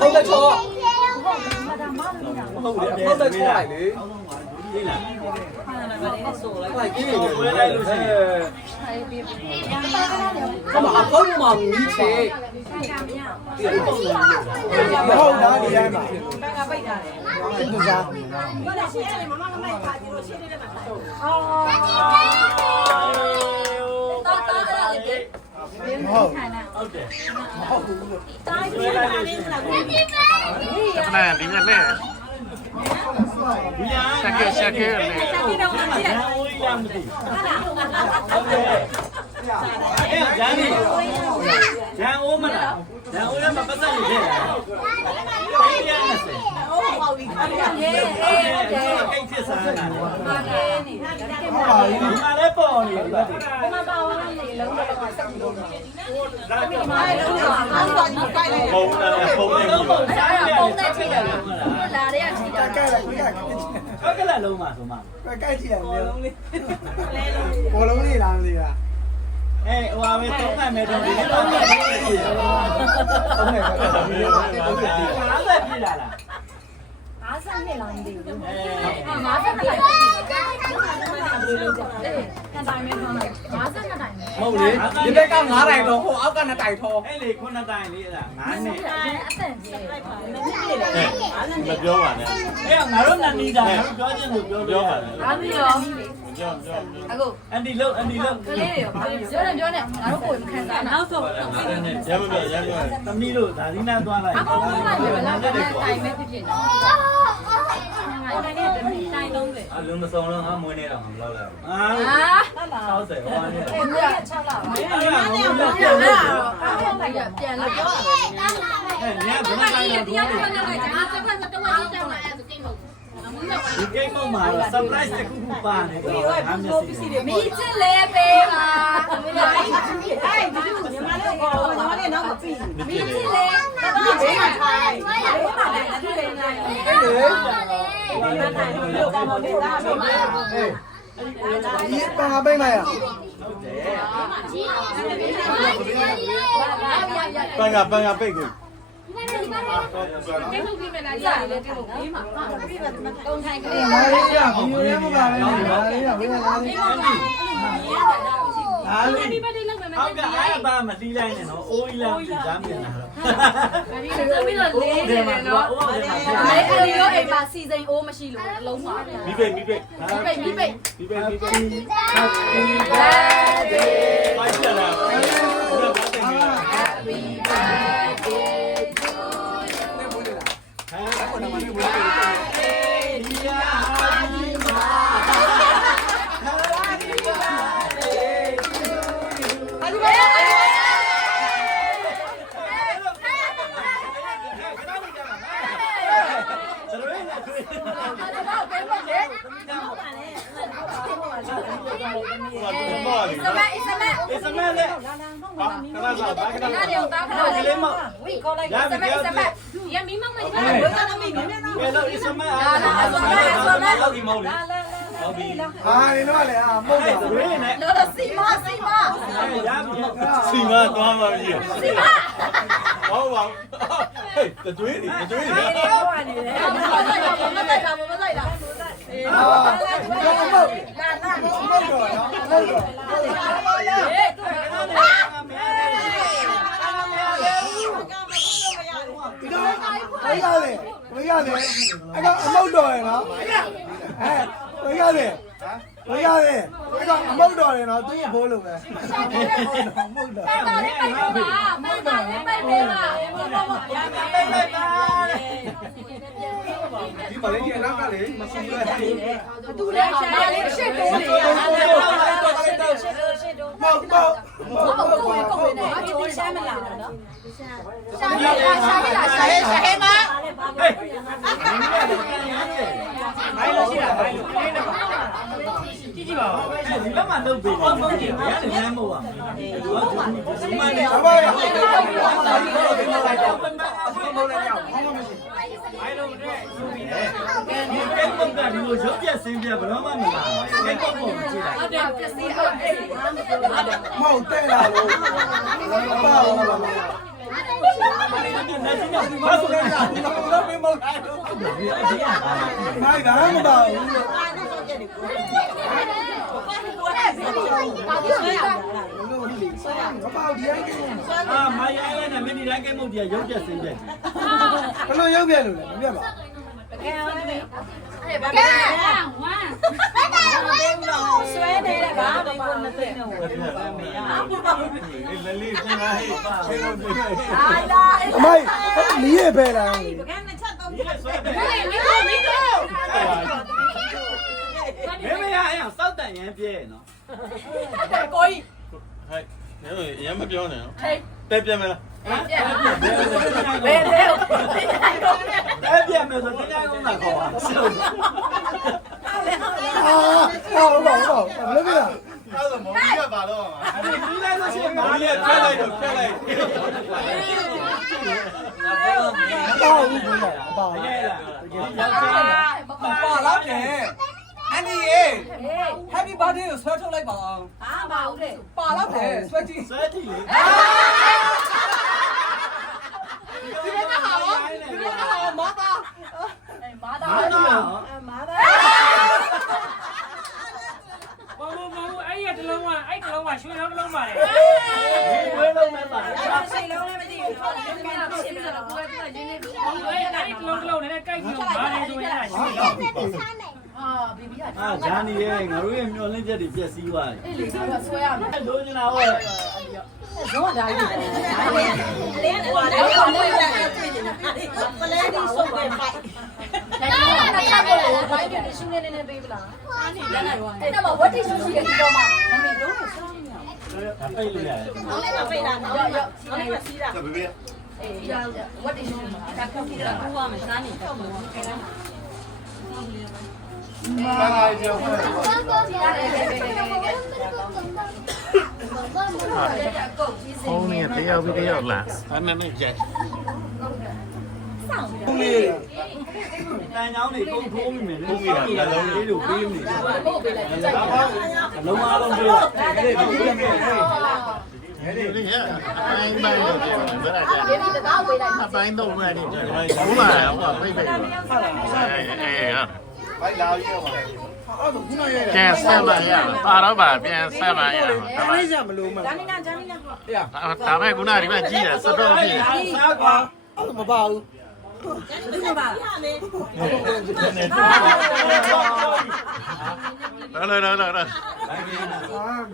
ဟုတ်တယ်ချောဟုတ်တယ်ဟုတ်တယ်ချောလိုက်လေဒီလားလိုက်ကြည့်နေတယ်လိုက်လို့ရှိရင်ဘာမှအဖောက်မှမီးချေဟုတ်တာဒီတိုင်းမှာကပိတ်တာလေသူစားဘာလဲရှင်းရတယ်မမကမိုက်ပါဒီလိုရှင်းနေတဲ့မှာတော့အဲ့ဒါလေးပြဟုတ်တယ်ဟုတ်ဘူးတိုင်းကျွေးလိုက်လို့ရှိရင်ခဏဒီနေ့လေရှက်ကလေတော့မသိတယ်အိုးရမသိဟုတ်တယ်အဲ့ဂျန်นี่ဂျန်အိုးမလားဂျန်အိုးရမပတ်သက်နေတယ်အဲ့ရနေစေအိုးဟောပြီးအဲ့ကိတ်စားနေတာဟာနေဟုတ်ပါဘူးဒီမှာလည်းပေါ်နေတယ်ဒီမှာပါဝါနေလုံးတော့စက်ပြီးတော့ဒါကမှလုံးတော့အောက်တော့ကြိုက်လိုက်ပုံနဲ့ပုံနဲ့ချိန်တယ်လာတဲ့ကချိန်တာကြိုက်လိုက်ကလည်းလုံးပါဆိုမှကြိုက်ကြည့်တယ်ဘောလုံးလေးဘောလုံးလေးလားမသိဘူးအေးဟိုဟာပဲသုံးမှန်မယ်တော့ဒီတော့မှန်တယ်သုံးမှန်တယ်ဒီလို50ပြည့်လာလား50နှစ်လားမသိဘူး50နှစ်လားနှစ်တိုင်းမဲထောင်းလိုက်50နှစ်တိုင်းဟုတ်လေဒီဘက်က9တိုင်တော့ဟိုအောက်က2တိုင်ထောအဲ့လေ9တိုင်လေးအဲ့ဒါ9နှစ်အဆင့်ကြီးလိုက်ပါမယ်မပြောပါနဲ့အဲ့ငါတို့နန်နီးတာငါတို့ပြောချင်းလို့ပြောပါနဲ့အားပြီးတော့အခုအန်ဒီလုံးကလေးတွေပြောနေငါတို့ကိုယ်မခံစားနောက်ဆုံးရမပြောသမီးတို့ဒါသီးနာသွားလိုက်အခုလိုက်ပြီလားတိုင်မဲဖြစ်ဖြစ်နော်တိုင်းလုံးတယ်အလုံးမစုံတော့ငါမွေးနေတော့မလောက်လိုက်60ဟောနေတယ်6လပါပြန်လို့ပြောရတယ်ညဘယ်မှာလဲတရားမနာလိုက်ကျွန်တော်စက်ဖက်တော့ဝါးတောင်းလာအဲ့ဒါကိမ့်မဟုတ်ဒီကိမ့်မမှာ surprise တခုခုပါနေတော့ငါမျက်စိမီးချစ်လဲပေးပါအဲ့ဒီညီမလေးကောညီမလေးတော့မပြီးမီးချစ်လဲတော့ဘေးမှာထိုင်ဘေးမှာလည်းလက်တွေနိုင်တယ်လေဒီမှာထိုင်လို့ကောင်းလို့ဒါဆိုမှဒီပန်းပိတ်လိုက်ရပန်းပိတ်ကိုတိတ်ထုတ်ပြီးမယ်လားကြာလေတိတ်ထုတ်ပြီးမှာပြီးမှာတုံးထိုင်ကလေးလာလေးရဘူးရဲမပါပဲလာလေးရဝေးလာလေးလာလေးဒီဘက်လေးလောက်မယ်ဟုတ်ကဲ့အဲ့ဒါမတီးလိုက်နဲ့နော်အိုးကြီးလာပြီးကြားမြင်တာတော့ဒီလိုပြီးတော့လေးနေတယ်နော်အဲ့ဒီရောအိမ်မှာစီစိန်အိုးမရှိလို့အလုံးပါမိပိတ် Happy birthday ပါချလာ Happy It's a man. Mấy cái gì? Anh có mông đồi nó. Mấy cái gì? Mấy cái gì? Anh có mông đồi nó tôi vô luôn này. Mông đồi. Đi mà lấy chuyện lắm ra đấy mà không đưa hay. Tu lấy shit đồ đi. Mông mông. Mau tê là luôn. နေချင်းတော့ဘာဆိုလဲတော့မင်းမလိုက်တော့မိုက်တာမပါဘူးအာမရိုင်းနဲ့မင်းဒီတိုင်းကဲမုတ်ကြီးရုပ်ပြက်စင်းပြက်ဘယ်လိုရုပ်ပြက်လို့လဲမပြက်ပါဆွဲနေတဲ့ဘာမှမလုပ်နဲ့တော့လလေးပြန်လာဟဲ့ဖေးလို့နေအမိုက်လီးရပဲလား ဒီဆွဲတယ်မရအဲ့စောက်တန်ရမ်းပြဲနော် ကိုကြီး ဟဲ့ညမပြောနဲ့နော်တဲပြန်မလား ဘယ်လဲ အဲ့ပြမယ်ဆိုတင်းတိုင်းအောင်လာခေါ်ပါဟုတ်ပါဘယ်လိုလဲ အဲ့ဒါမောင်ကြီးကပါတော့မှာ အဲ့ဒီလိုက်လို့ရှိရင်မာရီကထွက်လိုက်တော့ထွက်လိုက်ပါဘူးဘူးလားပါ တကယ်လားတကယ်ရောက်တယ် ပါလာတယ်အန်ဒီရေ Happy birthday ကိုဆွဲထုတ်လိုက်ပါအောင် ဘာမဟုတ်တဲ့ ပါလာတယ်ဆွဲကြည့် ဆွဲကြည့်လေ ဒီနေ့ကဟာရောဒီနေ့ကဟာမတာ မာတာ မာနာ မာတာ မဟုတ်အဲ့ရတလုံးကအဲ့တလုံးကရွှေလုံးတလုံးပါလေ ဝဲလုံးမဲ့ပါ စိတ်လုံးလည်းမသိဘူးဟုတ်တယ်ဒီမှာဖြစ်ပြီးတော့ကိုယ်ကရင်းနေပြီ အဲ့တလုံးတလုံးနဲ့ကိုက်ပြီးတော့မာနေဆိုရင်အဲ့ဒါရွှေလုံး အာဘီဘီက အာဂျာနီရဲ့ငါတို့ရဲ့မျောလင်းချက်တွေပြည့်စည်သွားတယ် အဲ့လေဆိုတော့ဆွဲရမယ် အဲ့လိုချင်တာဟုတ် ဇောဓာတ်ကြီးအလေးနဲ့ဟိုလည်းကိုယ်လည်းတွေ့နေတာပလဲဒီစုပ်ပဲပိုက်ဒါကြောင့်တစ်ခါကိုဘိုင်းပြရှင်းနေနေပေးပလားအားနေလက်လိုက်သွားအဲ့တော့ဝတ်တိရှူရှိတဲ့ဒီတော့မှမမေလုံးကိုစားနေရ ဒါပိတ်လို့ရတယ် အောင်လေးမပိတ်တာနော်ရောက်ရောက်အောင်လေးမစီးတာ ဘေဘေ အေးရောက်ဝတ်တိရှူမှာဒါခောက်ကြည့်တာကိုကမစားနေတော့ဘူးခဲလား ဘာလာကြောက်လဲ ဖုန်းနဲ့တယောက်ပြီးတယောက်လာအဲ့နဲ့နဲ့ချက် ဘုံလေးတန်ချောင်းတွေပုံထိုးမိမယ်လေပုံကြီးတာလုံးလေးတို့ပြီးနေတယ် ပို့ပေးလိုက်ကြိုက်တယ် အလုံးအားလုံးပြီးတော့ဒီလိုပြီးနေတယ် ဒီရအပိုင်းပိုင်းတော့ပြောတယ်ဗလားကြာ ဘေဘီတကားဝေးလိုက် အပိုင်းတော့မှနေတယ်ဘူးလားဟိုဖိတ်ဖိတ်အေးဟာဘိုင်လာရောပါပြန်ဆက်ပါရပါတော့ပါပြန်ဆက်ပါရ အဲ့ဒါမလို့မ ဂျာနီနာဂျာနီနာ ဒါမဲ့ခုနကဒီမှာကြီးတယ်စတော့ပြီ စားကွာ အဲ့မပါဘူး ဒီမှာပါ လာလာလာလာ အာဘ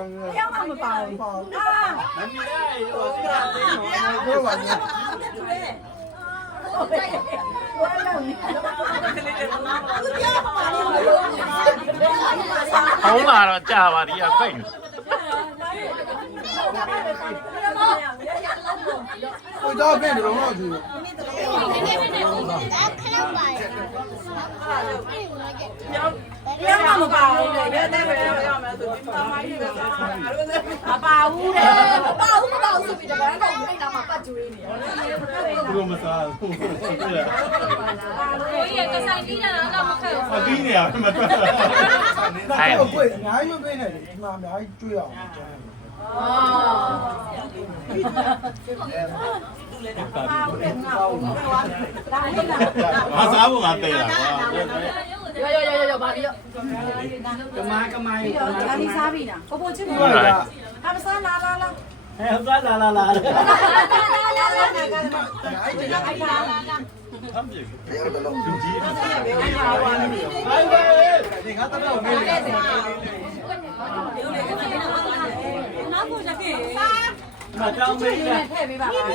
ယ်လို ရောက်မှမပါဘူးအာ မမီရဲ့ဟိုကသိနော် ပြောပါည ဟောင်းလာတော့ကြာပါဒီကဖိတ် ဟိုတော့ပြန်တော့တော့ဒီ ရောက်မှမပါဘူးလေရဲတဲ့ပဲရောက်မယ်ဆိုဒီမှာမိုင်းတွေပဲစားမှာငါတို့မပါဘူးတဲ့မပါဘူးဆိုပြီးတပန်းတော့မိတ်နာမှာပတ်ကျွေးနေတယ် ဘယ်မစားဘူး ကိုကြီးကဆိုင်ပြီးတာတော့မခက်ဘူး အပြီးနေရမှာတော့ တော့ကိုယ်အများကြီးမပေးနဲ့ဒီမှာအများကြီးကျွေးအောင်ကျန် မစားဘူးငါတဲ့လာကွာ ရောဘာပြီးရော ကမာကမာရေ ဒါလေးစားပြီလားကိုပိုချစ် ကျွေး ဘူး တာ အမစားလာလာလာ ဟဲ့ဟုတ်သားလာလာလာ အဲ့ဒါလုံး သူကြီး ဘိုင်ဘိုင်ဒီငါတော့မင်းလေး နောက်ကိုจะဖြစ် မကြောင်မေးတယ် ထည့်ပေးပါလား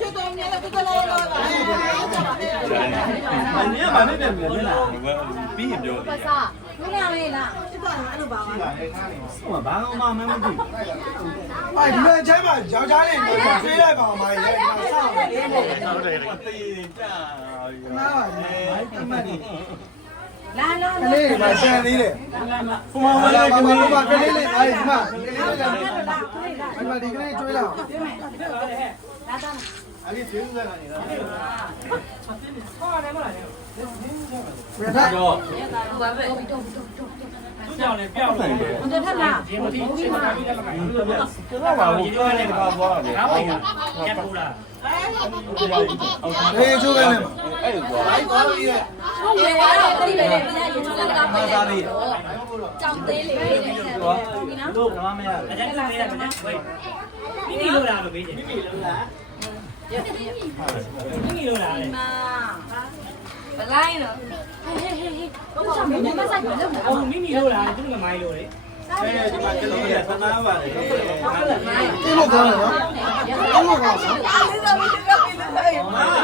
ချစ်တော်မြတ်လည်းကိုလိုလိုပါ အနည်းမှမပြတ်ဘူးလား ပြီးရင်ပြောတယ် ပါစားမင်းလာလေလားချစ်တော်အဲ့လိုပါပါ ဟိုဘာမှမမသိ အဲ့ဒီမဲ့ချင်းမှာယောက်ျားလေးကိုကျွေးလိုက်ပါမိုင်းရဲ့ဆောက်တယ် ဟုတ်တယ် သေးကြ နားပါလေမိုင်းအမှတ်ဒီ လာလာ ကလေးကကျန်သေးတယ်ဟိုမှာမလာကလေးကကလေးလေးအဲ့ဒီမှာကလေးလေးကဒီမှာဒီကလေးကျွေးလိုက် လာတာ အဲ့ဒီကျေးဇူးကလည်းနေတာ ဘယ်သား တော့ ဘာပဲတော့ သူ့ကြောင့်လည်းပြောင်းနေတယ် ဘယ်ထက်လား ဒီမတိချင်းတာပြီးလည်းမကန်ဘူးလို့ပြော ကျွန်တော်ပါဘူးပြောနေတခါသွားတယ် ငါ့ဘိုင်ကညက်ပူလား ဟေးချိုးပဲနဲ့ အဲ့ဒါသွား ဟုတ်တယ်ကတော့တိပဲလေပြန်ရေချိုးလာပါလေကြောင်သေးလေးနဲ့ဆက်ပြီးနော် တို့ဘာမှမရ အကြက်တူသေးတယ်ဗျာဝေးမိမိလို့လားလို့မေးတယ်မိမိလို့လားမိမိလို့လားလေ မဘလိုင်းတော့ဟေးဟေးဟေးတော့ဆမင်းမဆိုင်ဘူးလို့ အော်မိမိလို့လားသူ့ကမိုင်းလို့လေ အဲ့ဒါဒီမှာကျွန်တော်ရသနာပါတယ် တိလို့ကောင်းတယ်နော်တိလို့ကောင်းတယ်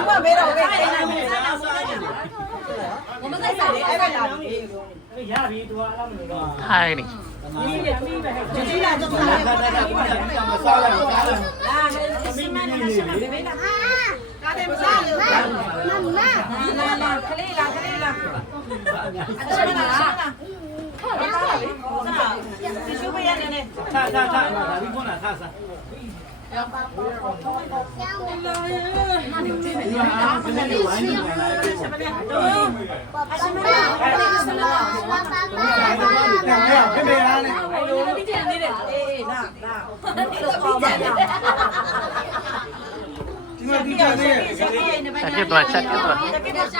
မမေတော့ပဲ 我们在家里挨着打的。 ရပြီသူကအဲ့လိုမလို့တော့ ဟိုင်းနေ မိမိပဲမိမိပဲဟဲ့ ကြည့်ရကြည့်ရ ဒါမစားရဘူးစားရ 啊，是妈妈是妈妹妹啦。 ကားတယ်မစားလို့ 啦，可以啦，可以啦。啊，是啦，是啦。ဒီရှုပ်ပေးရတယ်နဲ့ ထားဒါဒီခုနထားစား 那你这边。 ဒီမှာအားဖြင့်ဝိုင်းနေတယ်လားအဲ့ဒါ 啊，是妈妈，是妈妈。 တန်ရဖေဖေလားနဲ့ 哎呦，你这样你的，哎，那，你都搞嘛呀？ ဒီမှာဒီကြသေးရဲ့ ချက်ပြတော့ချက်ပြတော့ 下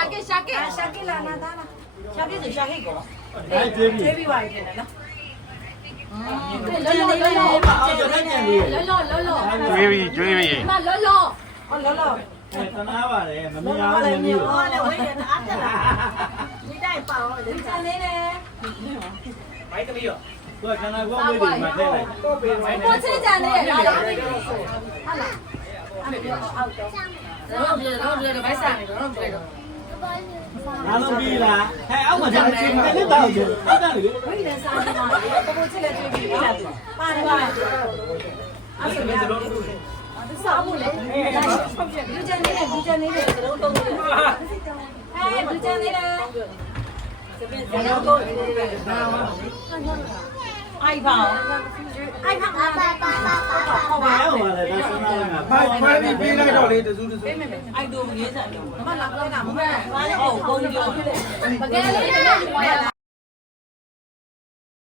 给啦，那咋啦？ ရှာကိဆိုရှာကိကော အဲ့ကျေးပြီ 这边玩一点的啦。嗯，乐乐， အော်ကျတဲ့ကြံလေး ကျွေးပြီကျွေးပြီ 妈乐乐。 ဟောလောလော အဲ့သနာပါတယ်မမြင်အောင်နေပြီ ဟောလည်းဝိရတယ်အားတက်လာဒီတိုင်းပေါ့လေ 你在哪里？ မိုင်းသမီးရော သူကခန္ဓာကိုယ်ဝိတ်တွေမှာထည့်လိုက် 我这在哪里？来来，好了。然后白山那个，然后这个。 နားလုံးပြီလားဟဲ့အောက်မှာချက်ချင်းပဲနဲ့တောက်တယ်ဟုတ်တယ်လေ ဝိဒန်စားနေမှာဘိုးချက်လက်တွေ့ပြီးလာတယ်ပါတယ်ပါအဲ့ဆိုရဒီစားဖို့လေလူချန်နေတယ်လူချန်နေတယ်တို့တုံးနေတယ်ဟဲ့လူချန်နေတယ်ဘယ်တော့တော့အိုင်ပါအိုင်ပါပါပါပါဟောပါ ဟဲ့ဟိုမှာလည်းဒါသနာက ဖိုင်ပြီးပေးလိုက်တော့လေတစုတစု အိုက်တို့ရေးစားလို့ မမလာတော့တာမမဘာလဲဟောဘုံပြောဖြစ်တယ်ပကယ်လေးတော့ဝါရလာ